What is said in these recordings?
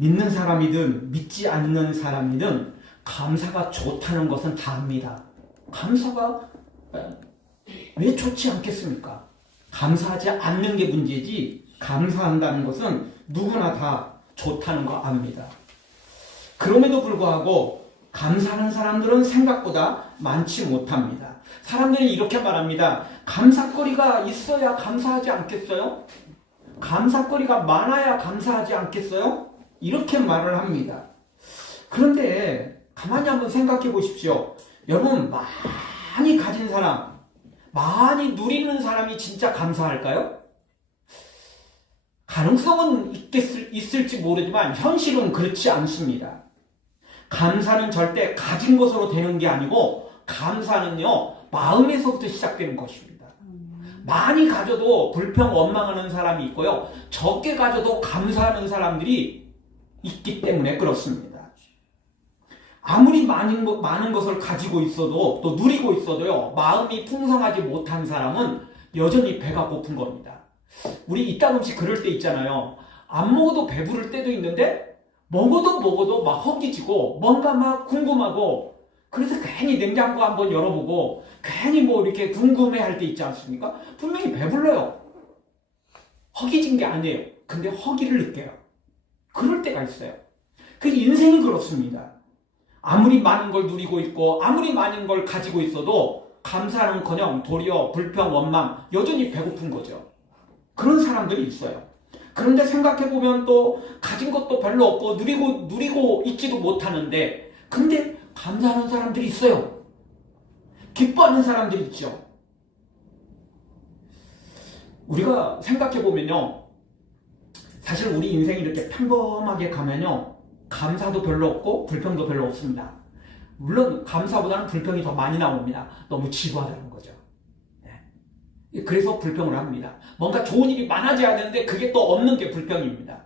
믿는 사람이든 믿지 않는 사람이든 감사가 좋다는 것은 다 압니다. 감사가 왜 좋지 않겠습니까? 감사하지 않는 게 문제지 감사한다는 것은 누구나 다 좋다는 거 압니다. 그럼에도 불구하고 감사하는 사람들은 생각보다 많지 못합니다. 사람들이 이렇게 말합니다. 감사거리가 있어야 감사하지 않겠어요? 감사거리가 많아야 감사하지 않겠어요? 이렇게 말을 합니다. 그런데 가만히 한번 생각해 보십시오. 여러분, 많이 가진 사람, 많이 누리는 사람이 진짜 감사할까요? 가능성은 있을지 모르지만 현실은 그렇지 않습니다. 감사는 절대 가진 것으로 되는 게 아니고 감사는요, 마음에서부터 시작되는 것입니다. 많이 가져도 불평 원망하는 사람이 있고요, 적게 가져도 감사하는 사람들이 있기 때문에 그렇습니다. 아무리 많은 것을 가지고 있어도 또 누리고 있어도요, 마음이 풍성하지 못한 사람은 여전히 배가 고픈 겁니다. 우리 이따금씩 그럴 때 있잖아요. 안 먹어도 배부를 때도 있는데 먹어도 막 허기지고 뭔가 막 궁금하고, 그래서 괜히 냉장고 한번 열어보고 괜히 뭐 이렇게 궁금해할 때 있지 않습니까? 분명히 배불러요. 허기진 게 아니에요. 근데 허기를 느껴요. 그럴 때가 있어요. 그 인생이 그렇습니다. 아무리 많은 걸 누리고 있고 아무리 많은 걸 가지고 있어도 감사는커녕 도리어 불평 원망, 여전히 배고픈 거죠. 그런 사람들이 있어요. 그런데 생각해보면 또 가진 것도 별로 없고 누리고 있지도 못하는데 근데 감사하는 사람들이 있어요. 기뻐하는 사람들이 있죠. 우리가 생각해보면요, 사실 우리 인생이 이렇게 평범하게 가면요, 감사도 별로 없고 불평도 별로 없습니다. 물론 감사보다는 불평이 더 많이 나옵니다. 너무 지루하다는 거죠. 그래서 불평을 합니다. 뭔가 좋은 일이 많아져야 되는데 그게 또 없는 게 불평입니다.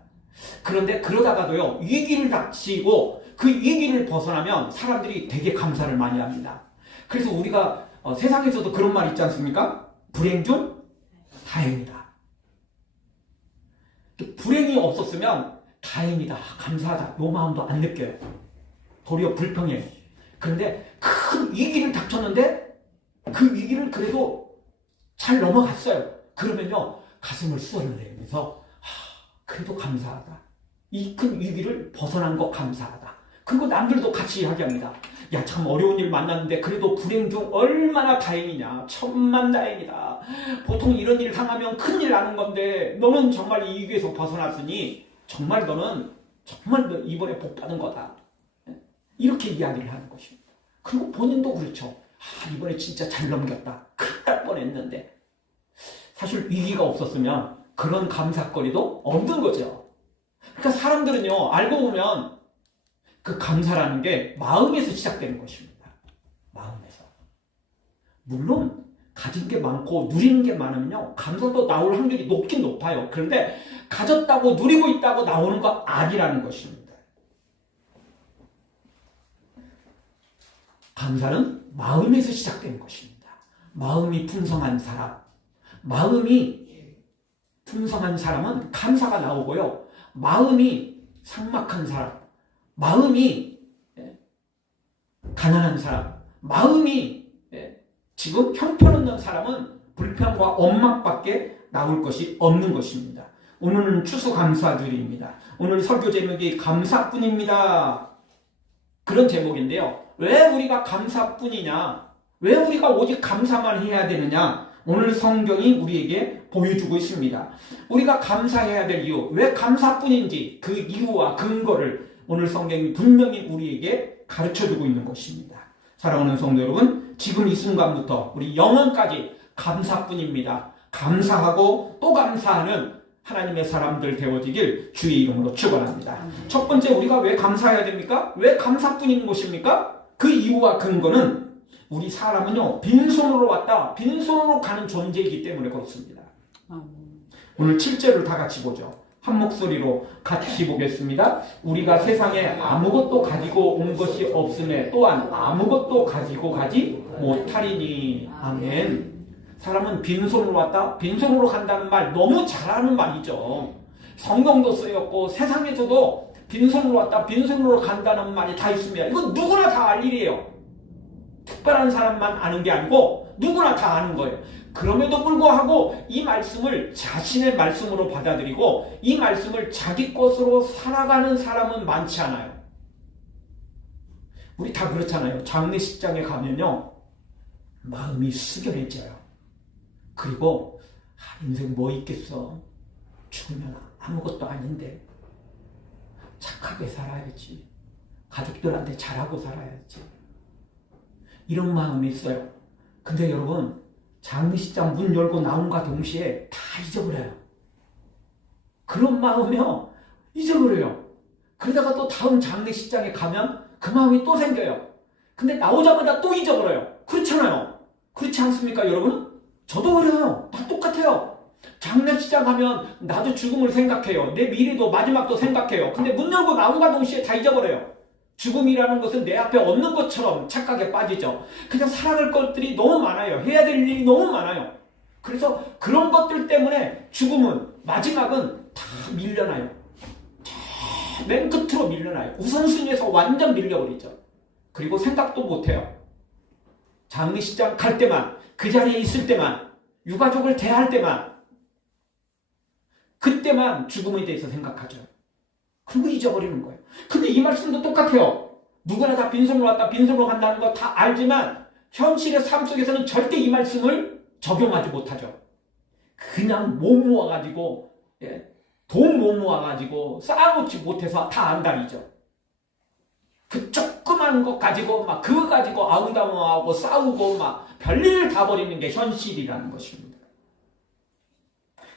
그런데 그러다가도요, 위기를 닥치고 그 위기를 벗어나면 사람들이 되게 감사를 많이 합니다. 그래서 우리가 세상에서도 그런 말 있지 않습니까? 불행 중 다행이다. 불행이 없었으면 다행이다, 감사하다, 요 마음도 안 느껴요. 도리어 불평해요. 그런데 큰 위기를 닥쳤는데 그 위기를 그래도 잘 넘어갔어요. 그러면요, 가슴을 쑤어내면서 그래도 감사하다. 이 큰 위기를 벗어난 거 감사하다. 그리고 남들도 같이 이야기합니다. 야, 참 어려운 일 만났는데 그래도 불행 중 얼마나 다행이냐. 천만다행이다. 보통 이런 일 당하면 큰일 나는 건데 너는 정말 이 위기에서 벗어났으니 정말 너는 정말 이번에 복 받은 거다. 이렇게 이야기를 하는 것입니다. 그리고 본인도 그렇죠. 이번에 진짜 잘 넘겼다. 큰일 날 뻔했는데. 사실 위기가 없었으면 그런 감사거리도 없는 거죠. 그러니까 사람들은요, 알고 보면 그 감사라는 게 마음에서 시작되는 것입니다. 마음에서. 물론 가진 게 많고 누리는 게 많으면요, 감사도 나올 확률이 높긴 높아요. 그런데 가졌다고 누리고 있다고 나오는 거 아니라는 것입니다. 감사는 마음에서 시작되는 것입니다. 마음이 풍성한 사람, 마음이 풍성한 사람은 감사가 나오고요, 마음이 삭막한 사람, 마음이 가난한 사람, 마음이 지금 형편없는 사람은 불평과 원망밖에 나올 것이 없는 것입니다. 오늘은 추수감사주일입니다. 오늘 설교 제목이 감사뿐입니다. 그런 제목인데요. 왜 우리가 감사뿐이냐? 왜 우리가 오직 감사만 해야 되느냐? 오늘 성경이 우리에게 보여주고 있습니다. 우리가 감사해야 될 이유, 왜 감사뿐인지 그 이유와 근거를 오늘 성경이 분명히 우리에게 가르쳐주고 있는 것입니다. 사랑하는 성도 여러분, 지금 이 순간부터 우리 영원까지 감사뿐입니다. 감사하고 또 감사하는 하나님의 사람들 되어지길 주의 이름으로 축원합니다. 첫 번째, 우리가 왜 감사해야 됩니까? 왜 감사뿐인 것입니까? 그 이유와 근거는 우리 사람은요, 빈손으로 왔다 빈손으로 가는 존재이기 때문에 그렇습니다. 오늘 7절을 다 같이 보죠. 한 목소리로 같이 보겠습니다. 우리가 세상에 아무것도 가지고 온 것이 없음에 또한 아무것도 가지고 가지 못하리니. 아멘. 사람은 빈손으로 왔다 빈손으로 간다는 말 너무 잘하는 말이죠. 성경도 쓰였고 세상에서도 빈손으로 왔다 빈손으로 간다는 말이 다 있습니다. 이건 누구나 다 알 일이에요. 특별한 사람만 아는 게 아니고 누구나 다 아는 거예요. 그럼에도 불구하고 이 말씀을 자신의 말씀으로 받아들이고 이 말씀을 자기 것으로 살아가는 사람은 많지 않아요. 우리 다 그렇잖아요. 장례식장에 가면요, 마음이 수결해져요. 그리고 인생 뭐 있겠어. 죽으면 아무것도 아닌데 착하게 살아야지. 가족들한테 잘하고 살아야지. 이런 마음이 있어요. 근데 여러분, 장례식장 문 열고 나온과 동시에 다 잊어버려요. 그런 마음이요, 잊어버려요. 그러다가 또 다음 장례식장에 가면 그 마음이 또 생겨요. 근데 나오자마자 또 잊어버려요. 그렇잖아요. 그렇지 않습니까, 여러분? 저도 그래요. 다 똑같아요. 장례식장 가면 나도 죽음을 생각해요. 내 미래도 마지막도 생각해요. 근데 문 열고 나온과 동시에 다 잊어버려요. 죽음이라는 것은 내 앞에 없는 것처럼 착각에 빠지죠. 그냥 살아갈 것들이 너무 많아요. 해야 될 일이 너무 많아요. 그래서 그런 것들 때문에 죽음은, 마지막은 다 밀려나요. 맨 끝으로 밀려나요. 우선순위에서 완전 밀려버리죠. 그리고 생각도 못해요. 장례식장 갈 때만, 그 자리에 있을 때만, 유가족을 대할 때만, 그때만 죽음에 대해서 생각하죠. 그리고 잊어버리는 거예요. 근데 이 말씀도 똑같아요. 누구나 다 빈손으로 왔다 빈손으로 간다는 거 다 알지만 현실의 삶 속에서는 절대 이 말씀을 적용하지 못하죠. 그냥 못 모아가지고, 돈 못 모아가지고 쌓아놓지 못해서 다 안달이죠. 그 조그만 것 가지고 막 그거 가지고 아웅다웅하고 싸우고 막 별일을 다 버리는 게 현실이라는 것입니다.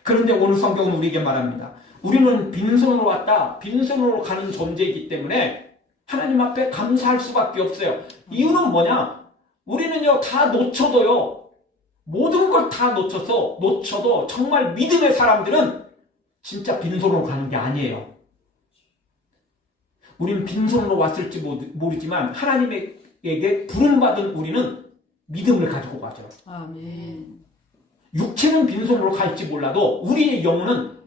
그런데 오늘 성경은 우리에게 말합니다. 우리는 빈손으로 왔다 빈손으로 가는 존재이기 때문에 하나님 앞에 감사할 수밖에 없어요. 이유는 뭐냐? 우리는요, 다 놓쳐도요, 모든 걸 다 놓쳐도 정말 믿음의 사람들은 진짜 빈손으로 가는 게 아니에요. 우린 빈손으로 왔을지 모르지만 하나님에게 부름받은 우리는 믿음을 가지고 가죠. 아멘. 육체는 빈손으로 갈지 몰라도 우리의 영혼은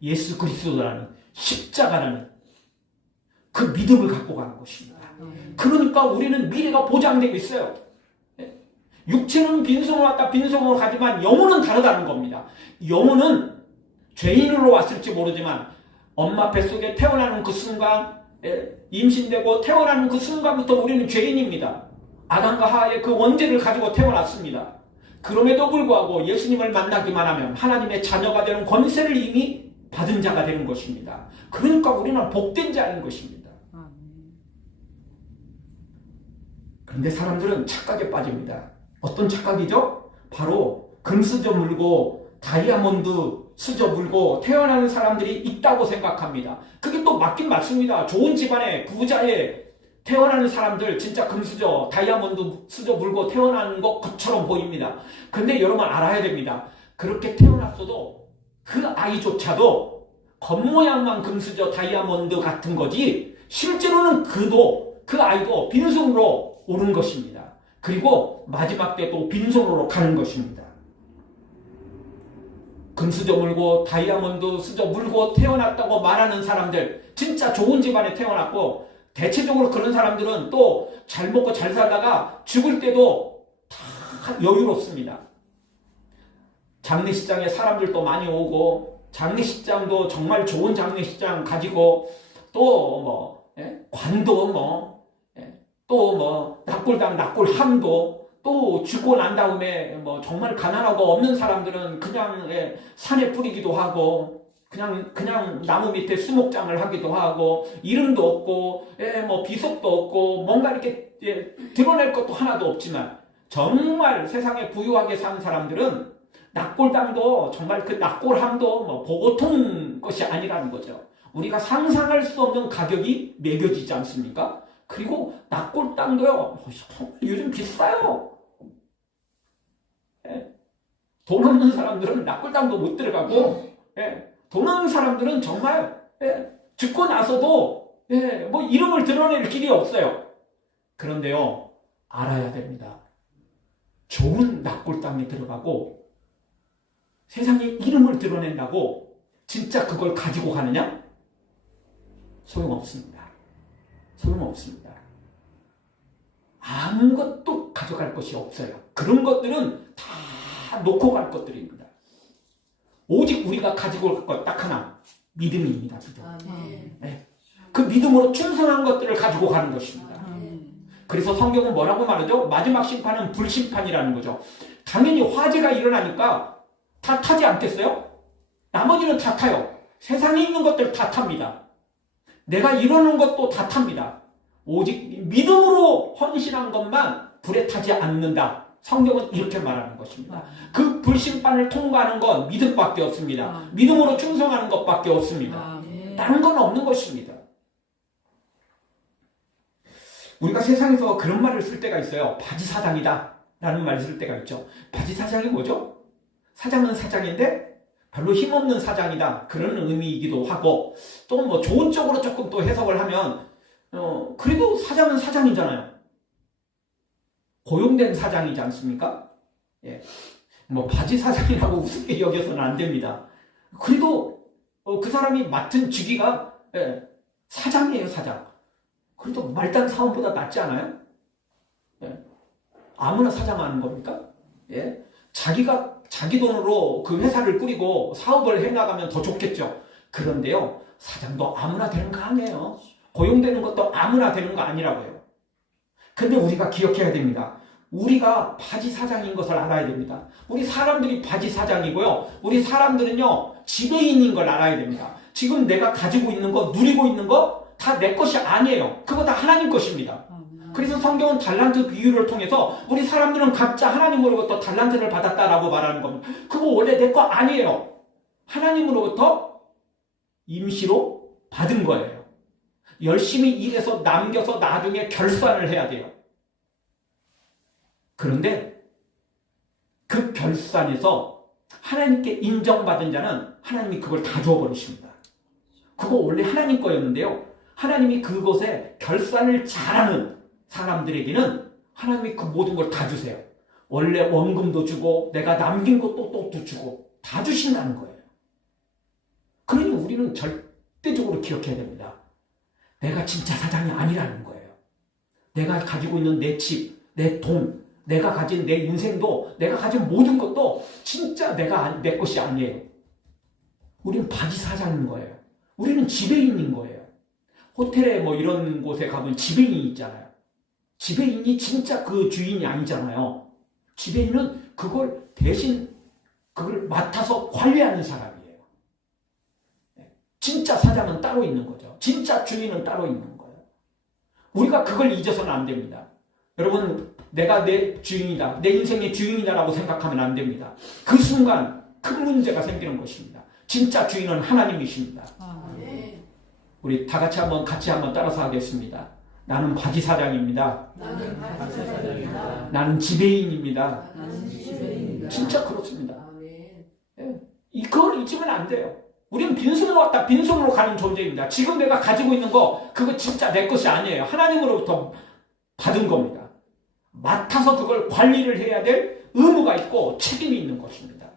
예수 그리스도라는 십자가라는 그 믿음을 갖고 가는 것입니다. 그러니까 우리는 미래가 보장되고 있어요. 육체는 빈손으로 왔다 빈손으로 가지만 영혼은 다르다는 겁니다. 영혼은 죄인으로 왔을지 모르지만 엄마 뱃속에 태어나는 그 순간, 임신되고 태어나는 그 순간부터 우리는 죄인입니다. 아담과 하와의 그 원죄를 가지고 태어났습니다. 그럼에도 불구하고 예수님을 만나기만 하면 하나님의 자녀가 되는 권세를 이미 받은 자가 되는 것입니다. 그러니까 우리는 복된 자인 것입니다. 그런데 사람들은 착각에 빠집니다. 어떤 착각이죠? 바로 금 수저 물고 다이아몬드 수저 물고 태어나는 사람들이 있다고 생각합니다. 그게 또 맞긴 맞습니다. 좋은 집안에 부자에 태어나는 사람들 진짜 금수저, 다이아몬드 수저 물고 태어나는 것처럼 보입니다. 근데 여러분 알아야 됩니다. 그렇게 태어났어도 그 아이조차도 겉모양만 금수저, 다이아몬드 같은 거지 실제로는 그 아이도 빈손으로 오는 것입니다. 그리고 마지막 때도 빈손으로 가는 것입니다. 금수저 물고 다이아몬드 수저 물고 태어났다고 말하는 사람들, 진짜 좋은 집안에 태어났고 대체적으로 그런 사람들은 또 잘 먹고 잘 살다가 죽을 때도 다 여유롭습니다. 장례식장에 사람들도 많이 오고 장례식장도 정말 좋은 장례식장 가지고 또 관도 또 낙골당 낙골함도 또 죽고 난 다음에 정말 가난하고 없는 사람들은 그냥 산에 뿌리기도 하고 그냥 나무 밑에 수목장을 하기도 하고 이름도 없고 비석도 없고 뭔가 이렇게 드러낼 것도 하나도 없지만 정말 세상에 부유하게 사는 사람들은 낙골당도 정말 그 낙골함도 보통 것이 아니라는 거죠. 우리가 상상할 수 없는 가격이 매겨지지 않습니까? 그리고 낙골당도요, 요즘 비싸요. 돈 없는 사람들은 낙골당도 못 들어가고, 돈 없는 사람들은 정말 죽고 나서도 이름을 드러낼 길이 없어요. 그런데요, 알아야 됩니다. 좋은 낙골당에 들어가고 세상에 이름을 드러낸다고 진짜 그걸 가지고 가느냐? 소용없습니다. 소용없습니다. 아무것도 가져갈 것이 없어요. 그런 것들은 다 놓고 갈 것들입니다. 오직 우리가 가지고 갈 것 딱 하나, 믿음입니다. 믿음. 네. 그 믿음으로 충성한 것들을 가지고 가는 것입니다. 그래서 성경은 뭐라고 말하죠? 마지막 심판은 불심판이라는 거죠. 당연히 화재가 일어나니까 다 타지 않겠어요? 나머지는 다 타요. 세상에 있는 것들 다 탑니다. 내가 이러는 것도 다 탑니다. 오직 믿음으로 헌신한 것만 불에 타지 않는다. 성경은 이렇게 말하는 것입니다. 그 불심판을 통과하는 건 믿음밖에 없습니다. 믿음으로 충성하는 것밖에 없습니다. 다른 건 없는 것입니다. 우리가 세상에서 그런 말을 쓸 때가 있어요. 바지사장이다 라는 말을 쓸 때가 있죠. 바지사장이 뭐죠? 사장은 사장인데 별로 힘없는 사장이다, 그런 의미이기도 하고, 또 뭐 좋은 쪽으로 조금 또 해석을 하면 그래도 사장은 사장이잖아요. 고용된 사장이지 않습니까? 예. 뭐 바지사장이라고 우습게 여겨서는 안 됩니다. 그래도 그 사람이 맡은 직위가 사장이에요. 사장. 그래도 말단 사원보다 낫지 않아요? 예. 아무나 사장하는 겁니까? 예. 자기가 자기 돈으로 그 회사를 꾸리고 사업을 해나가면 더 좋겠죠. 그런데요, 사장도 아무나 되는 거 아니에요. 고용되는 것도 아무나 되는 거 아니라고요. 근데 우리가 기억해야 됩니다. 우리가 바지 사장인 것을 알아야 됩니다. 우리 사람들이 바지 사장이고요, 우리 사람들은요 지배인인 걸 알아야 됩니다. 지금 내가 가지고 있는 거, 누리고 있는 거 다 내 것이 아니에요. 그거 다 하나님 것입니다. 그래서 성경은 달란트 비유를 통해서 우리 사람들은 각자 하나님으로부터 달란트를 받았다라고 말하는 겁니다. 그거 원래 내 거 아니에요. 하나님으로부터 임시로 받은 거예요. 열심히 일해서 남겨서 나중에 결산을 해야 돼요. 그런데 그 결산에서 하나님께 인정받은 자는 하나님이 그걸 다 줘버리십니다. 그거 원래 하나님 거였는데요, 하나님이 그것에 결산을 잘하는 사람들에게는 하나님이 그 모든 걸 다 주세요. 원래 원금도 주고 내가 남긴 것도 또 주고 다 주신다는 거예요. 그러니 우리는 절대적으로 기억해야 됩니다. 내가 진짜 사장이 아니라는 거예요. 내가 가지고 있는 내 집, 내 돈, 내가 가진 내 인생도, 내가 가진 모든 것도 진짜 내 것이 아니에요. 우리는 바지 사장인 거예요. 우리는 지배인인 거예요. 호텔에 뭐 이런 곳에 가면 지배인이 있잖아요. 지배인이 진짜 그 주인이 아니잖아요. 지배인은 그걸 대신 그걸 맡아서 관리하는 사람이에요. 진짜 사장은 따로 있는 거죠. 진짜 주인은 따로 있는 거예요. 우리가 그걸 잊어서는 안 됩니다. 여러분, 내가 내 주인이다, 내 인생의 주인이다라고 생각하면 안 됩니다. 그 순간 큰 문제가 생기는 것입니다. 진짜 주인은 하나님이십니다. 우리 다 같이 한번 따라서 하겠습니다. 나는 바지 사장입니다. 나는 지배인입니다. 진짜 그렇습니다. 그걸 잊으면 안 돼요. 우리는 빈손으로 왔다 빈손으로 가는 존재입니다. 지금 내가 가지고 있는 거, 그거 진짜 내 것이 아니에요. 하나님으로부터 받은 겁니다. 맡아서 그걸 관리를 해야 될 의무가 있고 책임이 있는 것입니다.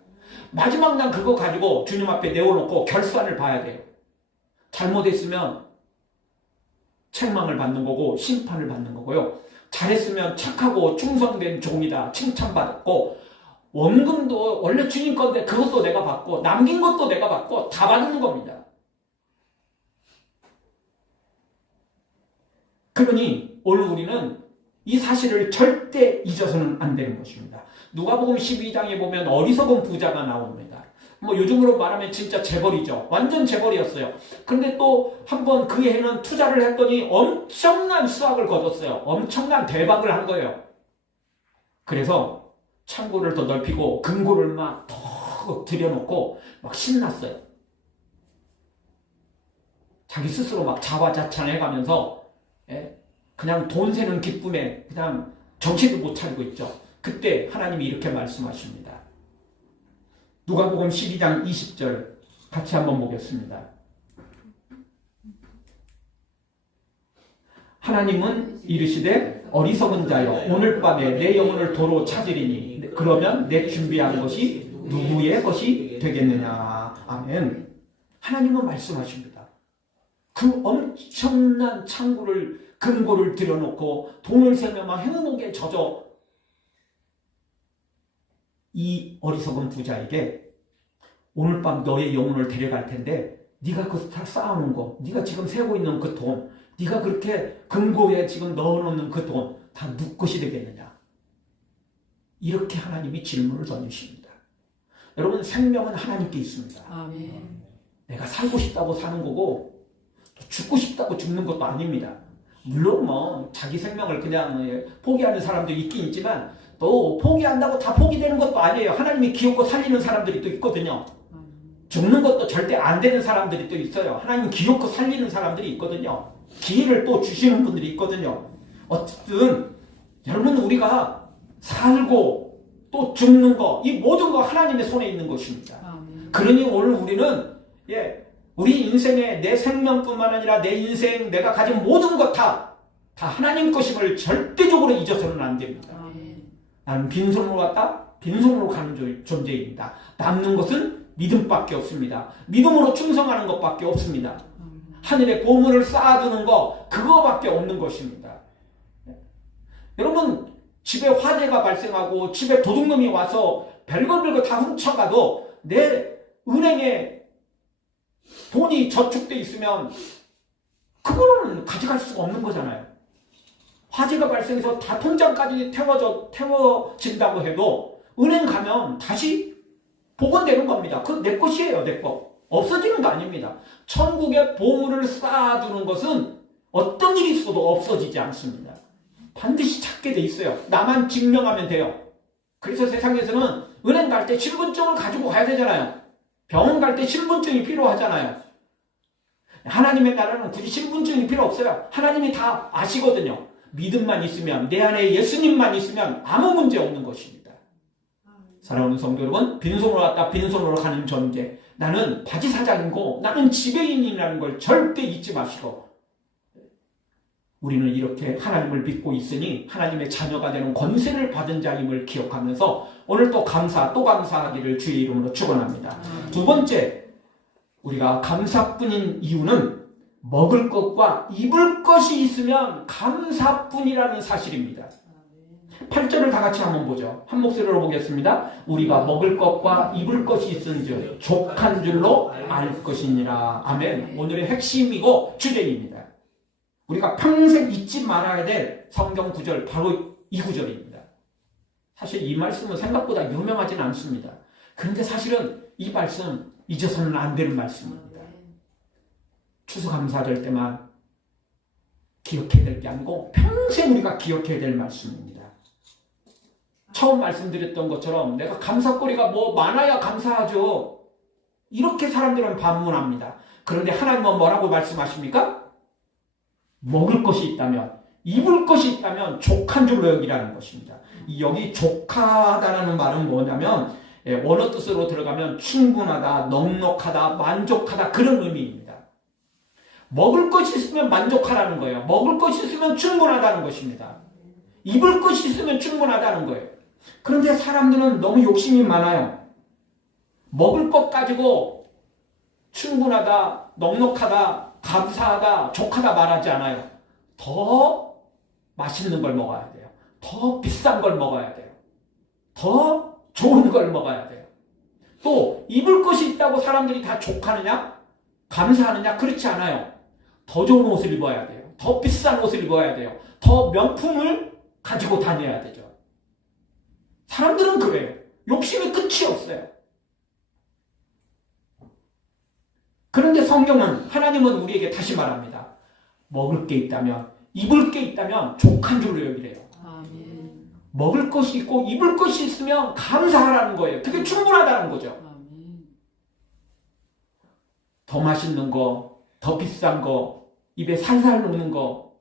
마지막 날 그거 가지고 주님 앞에 내어놓고 결산을 봐야 돼요. 잘못했으면 책망을 받는 거고 심판을 받는 거고요. 잘했으면 착하고 충성된 종이다 칭찬받았고, 원금도 원래 주님 건데 그것도 내가 받고 남긴 것도 내가 받고 다 받는 겁니다. 그러니 오늘 우리는 이 사실을 절대 잊어서는 안 되는 것입니다. 누가복음 12장에 보면 어리석은 부자가 나옵니다. 뭐 요즘으로 말하면 진짜 재벌이죠. 완전 재벌이었어요. 근데 또 한번 그 해는 투자를 했더니 엄청난 수확을 거뒀어요. 엄청난 대박을 한 거예요. 그래서 창고를 더 넓히고 금고를 막 더 들여놓고 막 신났어요. 자기 스스로 막 자화자찬해가면서 그냥 돈 세는 기쁨에 그냥 정신을 못 차리고 있죠. 그때 하나님이 이렇게 말씀하십니다. 누가복음 12장 20절 같이 한번 보겠습니다. 하나님은 이르시되 어리석은 자여, 오늘 밤에 내 영혼을 도로 찾으리니 그러면 내 준비한 것이 누구의 것이 되겠느냐. 아멘. 하나님은 말씀하십니다. 그 엄청난 창고를 금고를 들여놓고 돈을 세며 행복에 젖어 이 어리석은 부자에게 오늘 밤 너의 영혼을 데려갈 텐데 네가 그 쌓아놓은 거, 네가 지금 세고 있는 그 돈, 네가 그렇게 금고에 지금 넣어놓는 그 돈 다 누구 것이 되겠느냐? 이렇게 하나님이 질문을 던지십니다. 여러분, 생명은 하나님께 있습니다. 아멘. 내가 살고 싶다고 사는 거고 죽고 싶다고 죽는 것도 아닙니다. 물론 뭐 자기 생명을 그냥 포기하는 사람도 있긴 있지만 또 포기한다고 다 포기되는 것도 아니에요. 하나님이 기어코 살리는 사람들이 또 있거든요. 죽는 것도 절대 안 되는 사람들이 또 있어요. 하나님 기어코 살리는 사람들이 있거든요. 기회를 또 주시는 분들이 있거든요. 어쨌든 여러분, 우리가 살고 또 죽는 거, 이 모든 거 하나님의 손에 있는 것입니다. 아멘. 그러니 오늘 우리는 우리 인생에 내 생명뿐만 아니라 내 인생, 내가 가진 모든 것 다 하나님 것임을 절대적으로 잊어서는 안 됩니다. 아멘. 나는 빈손으로 왔다, 빈손으로 가는 존재입니다. 남는 것은 믿음밖에 없습니다. 믿음으로 충성하는 것밖에 없습니다. 하늘에 보물을 쌓아두는 거, 그거밖에 없는 것입니다. 여러분, 집에 화재가 발생하고 집에 도둑놈이 와서 별거 다 훔쳐가도 내 은행에 돈이 저축돼 있으면 그거는 가져갈 수가 없는 거잖아요. 화재가 발생해서 다 통장까지 태워진다고 해도 은행 가면 다시 복원되는 겁니다. 그건 내 것이에요, 내 거. 없어지는 거 아닙니다. 천국에 보물을 쌓아두는 것은 어떤 일이 있어도 없어지지 않습니다. 반드시 찾게 돼 있어요. 나만 증명하면 돼요. 그래서 세상에서는 은행 갈 때 신분증을 가지고 가야 되잖아요. 병원 갈 때 신분증이 필요하잖아요. 하나님의 나라는 굳이 신분증이 필요 없어요. 하나님이 다 아시거든요. 믿음만 있으면, 내 안에 예수님만 있으면 아무 문제 없는 것입니다. 사랑하는 성도 여러분, 빈손으로 왔다 빈손으로 가는 존재, 나는 바지 사장이고 나는 지배인이라는 걸 절대 잊지 마시고, 우리는 이렇게 하나님을 믿고 있으니 하나님의 자녀가 되는 권세를 받은 자임을 기억하면서 오늘 또 감사하기를 주의 이름으로 축원합니다. 두 번째, 우리가 감사뿐인 이유는 먹을 것과 입을 것이 있으면 감사뿐이라는 사실입니다. 8절을 다 같이 한번 보죠. 한 목소리로 보겠습니다. 우리가 먹을 것과 입을 것이 있은즉 족한 줄로 알 것이니라. 아멘. 오늘의 핵심이고 주제입니다. 우리가 평생 잊지 말아야 될 성경 구절, 바로 이 구절입니다. 사실 이 말씀은 생각보다 유명하진 않습니다. 그런데 사실은 이 말씀 잊어서는 안 되는 말씀입니다. 추수감사절 때만 기억해야 될 게 아니고 평생 우리가 기억해야 될 말씀입니다. 처음 말씀드렸던 것처럼 내가 감사거리가 뭐 많아야 감사하죠. 이렇게 사람들은 반문합니다. 그런데 하나님은 뭐라고 말씀하십니까? 먹을 것이 있다면, 입을 것이 있다면 족한 줄로 여기라는 것입니다. 여기 족하다라는 말은 뭐냐면 원어 뜻으로 들어가면 충분하다, 넉넉하다, 만족하다, 그런 의미입니다. 먹을 것이 있으면 만족하라는 거예요. 먹을 것이 있으면 충분하다는 것입니다. 입을 것이 있으면 충분하다는 거예요. 그런데 사람들은 너무 욕심이 많아요. 먹을 것 가지고 충분하다, 넉넉하다, 감사하다, 족하다 말하지 않아요. 더 맛있는 걸 먹어야 돼요. 더 비싼 걸 먹어야 돼요. 더 좋은 걸 먹어야 돼요. 또 입을 것이 있다고 사람들이 다 족하느냐? 감사하느냐? 그렇지 않아요. 더 좋은 옷을 입어야 돼요. 더 비싼 옷을 입어야 돼요. 더 명품을 가지고 다녀야 되죠. 사람들은 그래요. 욕심이 끝이 없어요. 그런데 성경은, 하나님은 우리에게 다시 말합니다. 먹을 게 있다면, 입을 게 있다면 족한 줄로 여기래요. 아멘. 먹을 것이 있고 입을 것이 있으면 감사하라는 거예요. 그게 충분하다는 거죠. 아멘. 더 맛있는 거, 더 비싼 거, 입에 살살 녹는 거,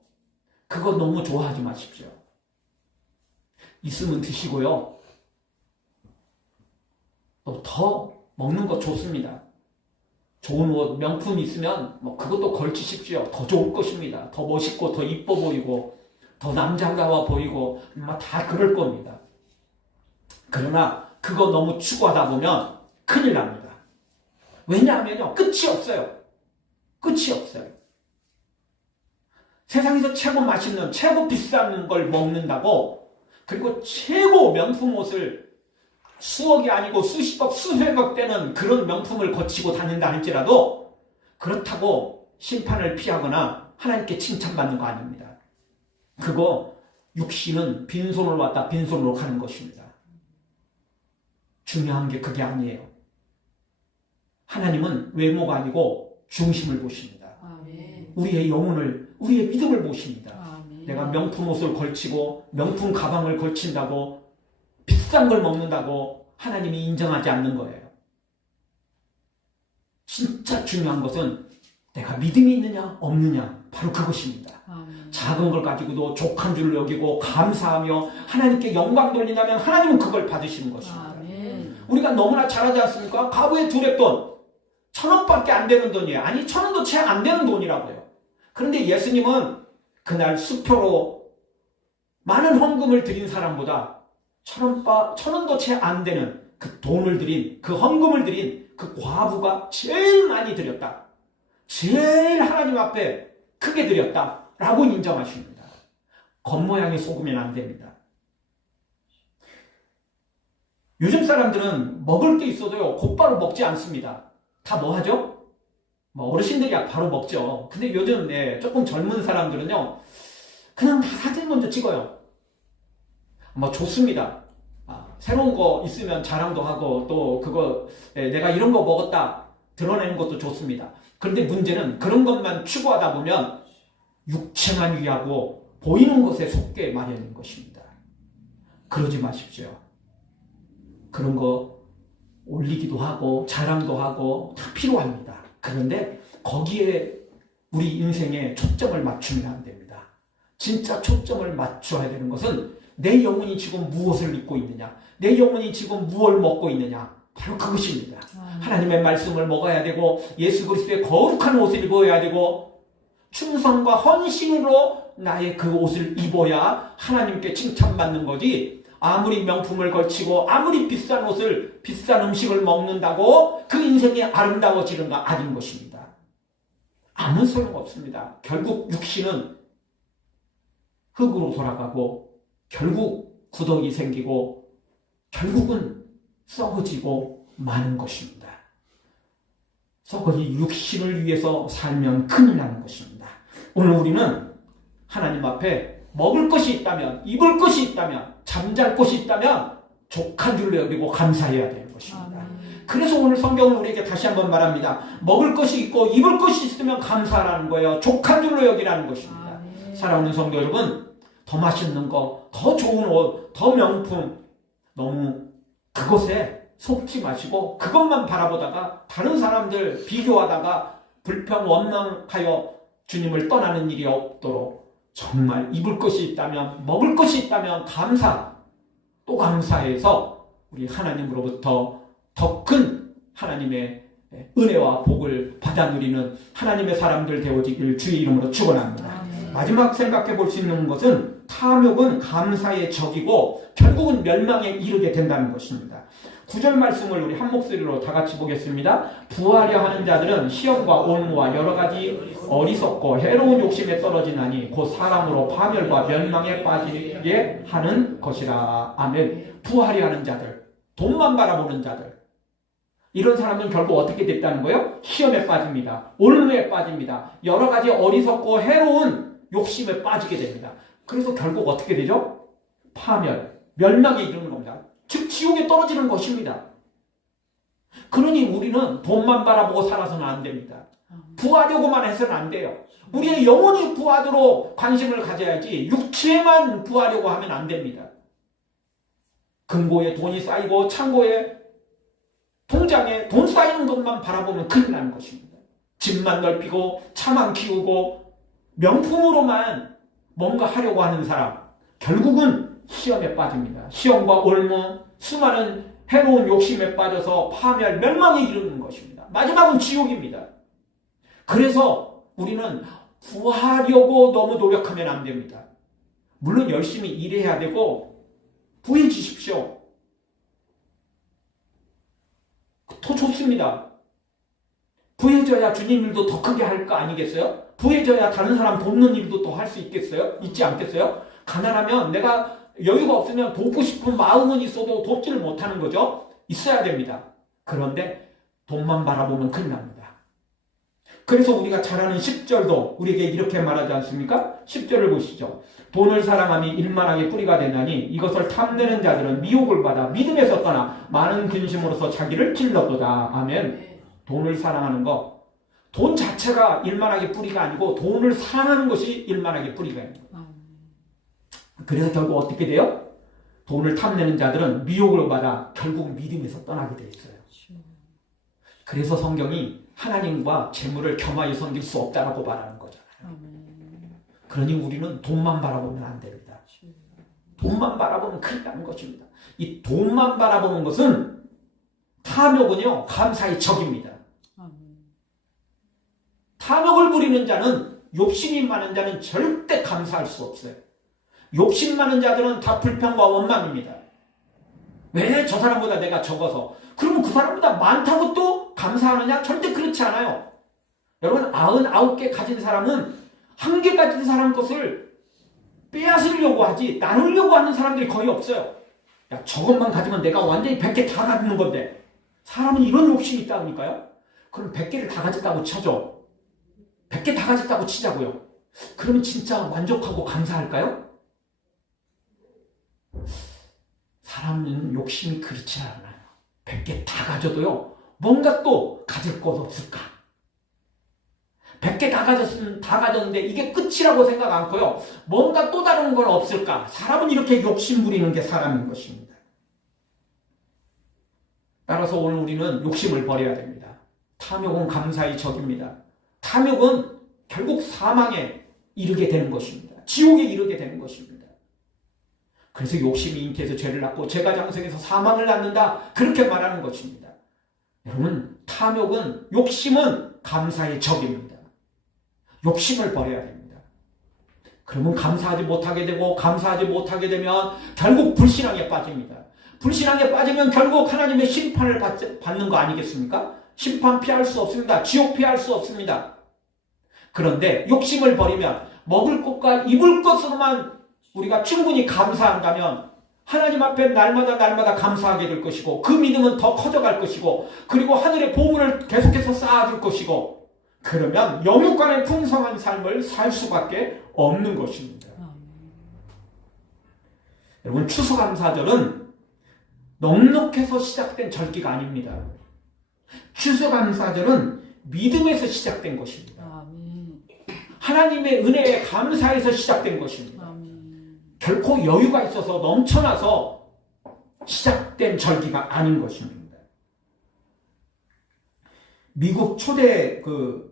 그거 너무 좋아하지 마십시오. 있으면 드시고요. 또 더 먹는 거 좋습니다. 좋은 옷, 명품 있으면 뭐 그것도 걸치십시오. 더 좋을 것입니다. 더 멋있고 더 이뻐 보이고 더 남자다워 보이고 다 그럴 겁니다. 그러나 그거 너무 추구하다 보면 큰일 납니다. 왜냐하면요, 끝이 없어요. 끝이 없어요. 세상에서 최고 맛있는, 최고 비싼 걸 먹는다고, 그리고 최고 명품 옷을 수억이 아니고 수십억, 수백억 되는 그런 명품을 거치고 다닌다 할지라도 그렇다고 심판을 피하거나 하나님께 칭찬받는 거 아닙니다. 그거 육신은 빈손으로 왔다 빈손으로 가는 것입니다. 중요한 게 그게 아니에요. 하나님은 외모가 아니고 중심을 보십니다. 아멘. 우리의 영혼을, 우리의 믿음을 보십니다. 아멘. 내가 명품 옷을 걸치고 명품 가방을 걸친다고 비싼 걸 먹는다고 하나님이 인정하지 않는 거예요. 진짜 중요한 것은 내가 믿음이 있느냐 없느냐, 바로 그것입니다. 아멘. 작은 걸 가지고도 족한 줄 여기고 감사하며 하나님께 영광 돌린다면 하나님은 그걸 받으시는 것입니다. 아멘. 우리가 너무나 잘하지 않습니까? 가부의 두랩돈 1,000원밖에 안 되는 돈이에요. 아니 1,000원도 채 안 되는 돈이라고요. 그런데 예수님은 그날 수표로 많은 헌금을 드린 사람보다 1,000원도 채 안 되는 그 돈을 드린, 그 헌금을 드린 그 과부가 제일 많이 드렸다. 제일 하나님 앞에 크게 드렸다. 라고 인정하십니다. 겉모양이 속으면 안 됩니다. 요즘 사람들은 먹을 게 있어도요, 곧바로 먹지 않습니다. 다 뭐 하죠? 뭐 어르신들이야 바로 먹죠. 근데 요즘 조금 젊은 사람들은요, 그냥 다 사진 먼저 찍어요. 뭐 좋습니다. 새로운 거 있으면 자랑도 하고 또 그거 내가 이런 거 먹었다 드러내는 것도 좋습니다. 그런데 문제는 그런 것만 추구하다 보면 육체만 위하고 보이는 것에 속게 마련인 것입니다. 그러지 마십시오. 그런 거 올리기도 하고 자랑도 하고 다 필요합니다. 그런데 거기에 우리 인생에 초점을 맞추면 안 됩니다. 진짜 초점을 맞춰야 되는 것은 내 영혼이 지금 무엇을 믿고 있느냐, 내 영혼이 지금 무엇을 먹고 있느냐, 바로 그것입니다. 하나님의 말씀을 먹어야 되고 예수 그리스도의 거룩한 옷을 입어야 되고 충성과 헌신으로 나의 그 옷을 입어야 하나님께 칭찬받는 거지, 아무리 명품을 걸치고 아무리 비싼 옷을, 비싼 음식을 먹는다고 그 인생이 아름다워지는가? 아닌 것입니다. 아무 소용없습니다. 결국 육신은 흙으로 돌아가고 결국 구덩이 생기고 결국은 썩어지고 마는 것입니다. 썩어진 육신을 위해서 살면 큰일 나는 것입니다. 오늘 우리는 하나님 앞에 먹을 것이 있다면, 입을 것이 있다면, 잠잘 곳이 있다면 족한 줄로 여기고 감사해야 되는 것입니다. 그래서 오늘 성경은 우리에게 다시 한번 말합니다. 먹을 것이 있고 입을 것이 있으면 감사하라는 거예요. 족한 줄로 여기라는 것입니다. 사랑하는 성도 여러분, 더 맛있는 거, 더 좋은 옷, 더 명품, 너무 그것에 속지 마시고 그것만 바라보다가 다른 사람들 비교하다가 불평 원망하여 주님을 떠나는 일이 없도록 정말 입을 것이 있다면, 먹을 것이 있다면 감사, 또 감사해서 우리 하나님으로부터 더 큰 하나님의 은혜와 복을 받아 누리는 하나님의 사람들 되어지길 주의 이름으로 축원합니다. 마지막 생각해 볼 수 있는 것은 탐욕은 감사의 적이고 결국은 멸망에 이르게 된다는 것입니다. 9절 말씀을 우리 한 목소리로 다 같이 보겠습니다. 부하려 하는 자들은 시험과 올무와 여러 가지 어리석고 해로운 욕심에 떨어지나니 곧 사람으로 파멸과 멸망에 빠지게 하는 것이라. 아멘. 부하려 하는 자들, 돈만 바라보는 자들, 이런 사람은 결국 어떻게 됐다는 거예요? 시험에 빠집니다. 올무에 빠집니다. 여러 가지 어리석고 해로운 욕심에 빠지게 됩니다. 그래서 결국 어떻게 되죠? 파멸, 멸망에 이르는 겁니다. 즉 지옥에 떨어지는 것입니다. 그러니 우리는 돈만 바라보고 살아서는 안 됩니다. 부하려고만 해서는 안 돼요. 우리의 영혼이 부하도록 관심을 가져야지 육체만 부하려고 하면 안 됩니다. 금고에 돈이 쌓이고 창고에, 통장에 돈 쌓이는 것만 바라보면 큰일 나는 것입니다. 집만 넓히고 차만 키우고 명품으로만 뭔가 하려고 하는 사람, 결국은 시험에 빠집니다. 시험과 올무, 수많은 해로운 욕심에 빠져서 파멸, 멸망에 이르는 것입니다. 마지막은 지옥입니다. 그래서 우리는 부하려고 너무 노력하면 안 됩니다. 물론 열심히 일해야 되고 부해지십시오. 더 좋습니다. 부해져야 주님 일도 더 크게 할 거 아니겠어요? 부해져야 다른 사람 돕는 일도 더 할 수 있겠어요? 있지 않겠어요? 가난하면 내가 여유가 없으면 돕고 싶은 마음은 있어도 돕지를 못하는 거죠. 있어야 됩니다. 그런데 돈만 바라보면 큰일 납니다. 그래서 우리가 잘 아는 10절도 우리에게 이렇게 말하지 않습니까? 10절을 보시죠. 돈을 사랑함이 일만하게 뿌리가 되나니 이것을 탐내는 자들은 미혹을 받아 믿음에서 떠나 많은 근심으로서 자기를 길렀도다. 아멘. 돈을 사랑하는 거, 돈 자체가 일만하게 뿌리가 아니고 돈을 사랑하는 것이 일만하게 뿌리가 있는 거예요. 그래서 결국 어떻게 돼요? 돈을 탐내는 자들은 미혹을 받아 결국 믿음에서 떠나게 돼 있어요. 그래서 성경이 하나님과 재물을 겸하여 섬길 수 없다라고 말하는 거잖아요. 그러니 우리는 돈만 바라보면 안 됩니다. 돈만 바라보면 큰일 나는 것입니다. 이 돈만 바라보는 것은 탐욕은요, 감사의 적입니다. 탐욕을 부리는 자는, 욕심이 많은 자는 절대 감사할 수 없어요. 욕심 많은 자들은 다 불평과 원망입니다. 왜 저 사람보다 내가 적어서? 그러면 그 사람보다 많다고 또 감사하느냐? 절대 그렇지 않아요. 여러분, 99개 가진 사람은 1개 가진 사람 것을 빼앗으려고 하지 나누려고 하는 사람들이 거의 없어요. 야, 저것만 가지면 내가 완전히 100개 다 갖는 건데. 사람은 이런 욕심이 있다니까요. 그럼 100개를 다 가졌다고 쳐줘. 100개 다 가졌다고 치자고요. 그러면 진짜 만족하고 감사할까요? 사람은 욕심이 그렇지 않아요. 100개 다 가져도요, 뭔가 또 가질 것 없을까? 100개 다 가졌는데 이게 끝이라고 생각 않고요, 뭔가 또 다른 건 없을까? 사람은 이렇게 욕심 부리는 게 사람인 것입니다. 따라서 오늘 우리는 욕심을 버려야 됩니다. 탐욕은 감사의 적입니다. 탐욕은 결국 사망에 이르게 되는 것입니다. 지옥에 이르게 되는 것입니다. 그래서 욕심이 잉태해서 죄를 낳고 죄가 장성해서 사망을 낳는다, 그렇게 말하는 것입니다. 여러분, 탐욕은, 욕심은 감사의 적입니다. 욕심을 버려야 됩니다. 그러면 감사하지 못하게 되고, 감사하지 못하게 되면 결국 불신앙에 빠집니다. 불신앙에 빠지면 결국 하나님의 심판을 받는 거 아니겠습니까? 심판 피할 수 없습니다. 지옥 피할 수 없습니다. 그런데 욕심을 버리면 먹을 것과 입을 것으로만 우리가 충분히 감사한다면 하나님 앞에 날마다 감사하게 될 것이고, 그 믿음은 더 커져갈 것이고, 그리고 하늘의 보물을 계속해서 쌓아줄 것이고, 그러면 영육간의 풍성한 삶을 살 수밖에 없는 것입니다. 여러분, 추수감사절은 넉넉해서 시작된 절기가 아닙니다. 추수감사절은 믿음에서 시작된 것입니다. 하나님의 은혜에 감사해서 시작된 것입니다. 결코 여유가 있어서 넘쳐나서 시작된 절기가 아닌 것입니다. 미국 초대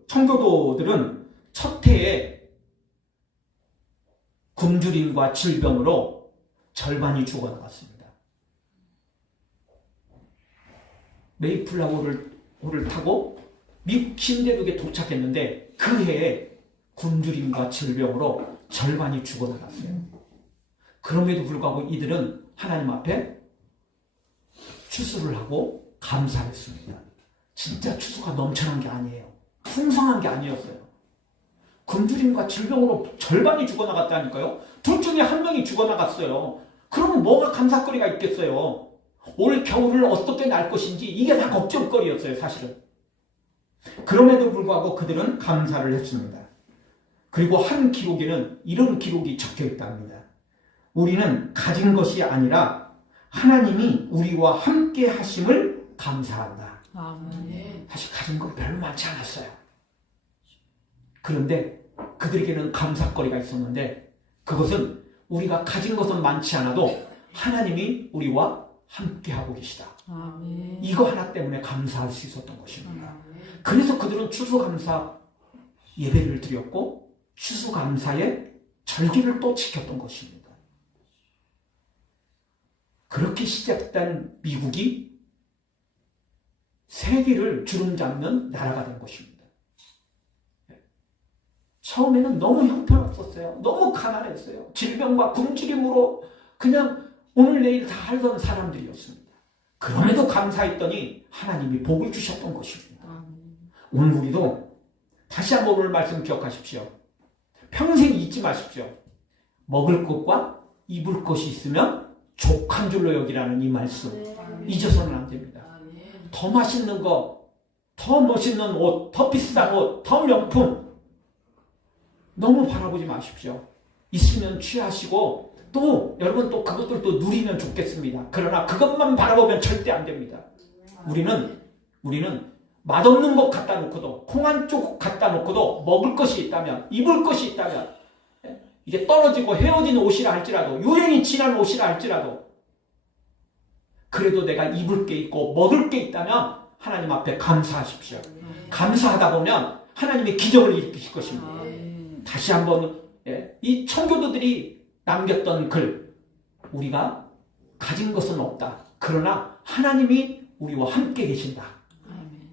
청교도들은 첫 해에 굶주림과 질병으로 절반이 죽어나갔습니다. 메이플라워를 타고 미국 신대륙에 도착했는데 그 해에 굶주림과 질병으로 절반이 죽어나갔어요. 그럼에도 불구하고 이들은 하나님 앞에 추수를 하고 감사했습니다. 진짜 추수가 넘쳐난 게 아니에요. 풍성한 게 아니었어요. 굶주림과 질병으로 절반이 죽어나갔다니까요. 둘 중에 한 명이 죽어나갔어요. 그러면 뭐가 감사거리가 있겠어요. 올 겨울을 어떻게 날 것인지 이게 다 걱정거리였어요, 사실은. 그럼에도 불구하고 그들은 감사를 했습니다. 그리고 한 기록에는 이런 기록이 적혀 있답니다. 우리는 가진 것이 아니라 하나님이 우리와 함께 하심을 감사한다. 아멘. 사실 가진 건 별로 많지 않았어요. 그런데 그들에게는 감사거리가 있었는데, 그것은 우리가 가진 것은 많지 않아도 하나님이 우리와 함께 하고 계시다. 아멘. 이거 하나 때문에 감사할 수 있었던 것입니다. 그래서 그들은 추수감사 예배를 드렸고 추수감사의 절기를 또 지켰던 것입니다. 그렇게 시작된 미국이 세계를 주름잡는 나라가 된 것입니다. 처음에는 너무 형편없었어요. 너무 가난했어요. 질병과 굶주림으로 그냥 오늘 내일 다 살던 사람들이었습니다. 그럼에도 감사했더니 하나님이 복을 주셨던 것입니다. 오늘 우리도 다시 한번 오늘 말씀 기억하십시오. 평생 잊지 마십시오. 먹을 것과 입을 것이 있으면 족한 줄로 여기라는 이 말씀 잊어서는 안 됩니다. 더 맛있는 거, 더 멋있는 옷, 더 비싼 옷, 더 명품 너무 바라보지 마십시오. 있으면 취하시고 또 여러분 또 그것들도 누리면 좋겠습니다. 그러나 그것만 바라보면 절대 안 됩니다. 우리는 맛없는 것 갖다 놓고도 콩 한 쪽 갖다 놓고도 먹을 것이 있다면 입을 것이 있다면 이게 떨어지고 헤어진 옷이라 할지라도 유행이 지난 옷이라 할지라도 그래도 내가 입을 게 있고 먹을 게 있다면 하나님 앞에 감사하십시오. 감사하다 보면 하나님의 기적을 일으키실 것입니다. 다시 한번 이 청교도들이 남겼던 글 우리가 가진 것은 없다. 그러나 하나님이 우리와 함께 계신다.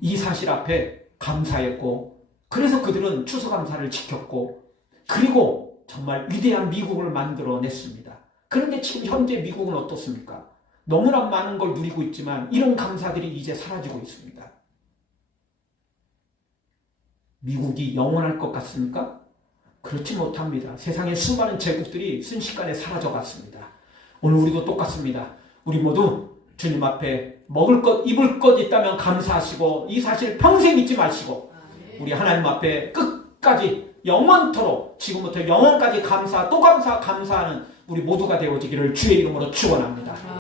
이 사실 앞에 감사했고 그래서 그들은 추수감사를 지켰고 그리고 정말 위대한 미국을 만들어냈습니다. 그런데 지금 현재 미국은 어떻습니까? 너무나 많은 걸 누리고 있지만 이런 감사들이 이제 사라지고 있습니다. 미국이 영원할 것 같습니까? 그렇지 못합니다. 세상의 수많은 제국들이 순식간에 사라져갔습니다. 오늘 우리도 똑같습니다. 우리 모두 주님 앞에 먹을 것, 입을 것 있다면 감사하시고 이 사실 평생 잊지 마시고 우리 하나님 앞에 끝까지 영원토록 지금부터 영원까지 감사 또 감사하는 우리 모두가 되어지기를 주의 이름으로 축원합니다.